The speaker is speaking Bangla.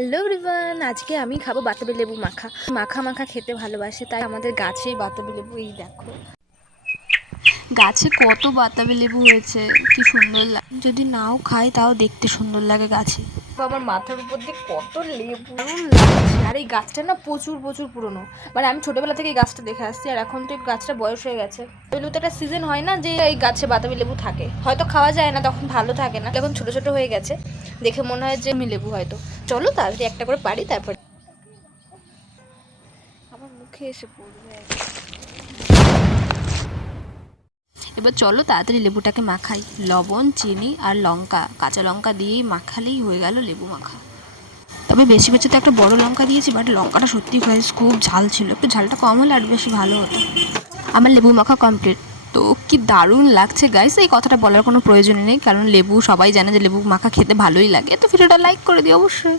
হ্যালো এভরিওয়ান, আজকে আমি খাবো বাতাবি লেবু মাখা মাখা মাখা খেতে ভালোবাসে, তাই আমাদের গাছেই বাতাবি লেবু। এই দেখো গাছে কত বাতাবি লেবু হয়েছে, কি সুন্দর লাগে। যদি নাও খাই তাও দেখতে সুন্দর লাগে গাছে। আমার মাথার উপর দিয়ে কত লেবু লাগছে। আর এই গাছটা না প্রচুর প্রচুর পুরনো, মানে আমি ছোটবেলা থেকে এই গাছটা দেখে আসছি। আর এখন তো এই গাছটা বয়স হয়ে গেছে। লেবু তো একটা সিজন হয় না যে এই গাছে বাতাবি লেবু থাকে, হয়তো খাওয়া যায় না, তখন ভালো থাকে না। এখন ছোট ছোট হয়ে গেছে, দেখে মনে হয় যে লেবু হয়তো। চলো তাড়াতাড়ি একটা করে পারি, তারপর আমার মুখে এসে পড়বে। এবার চলো তাড়াতাড়ি লেবুটাকে মাখাই। লবণ, চিনি আর লঙ্কা, কাঁচা লঙ্কা দিয়েই মাখালেই হয়ে গেল লেবু মাখা। তবে বেশি বেশি তো একটা বড় লঙ্কা দিয়েছি, বাট লঙ্কাটা সত্যি খুব ঝাল ছিল। একটু ঝালটা কম হলে আর বেশি ভালো হতো। আমার লেবু মাখা কমপ্লিট। তো কি দারুণ লাগছে গাইস, এই কথাটা বলার কোনো প্রয়োজন নেই, কারণ লেবু সবাই জানে যে লেবু মাখা খেতে ভালোই লাগে। তো ভিডিওটা লাইক করে দিও অবশ্যই।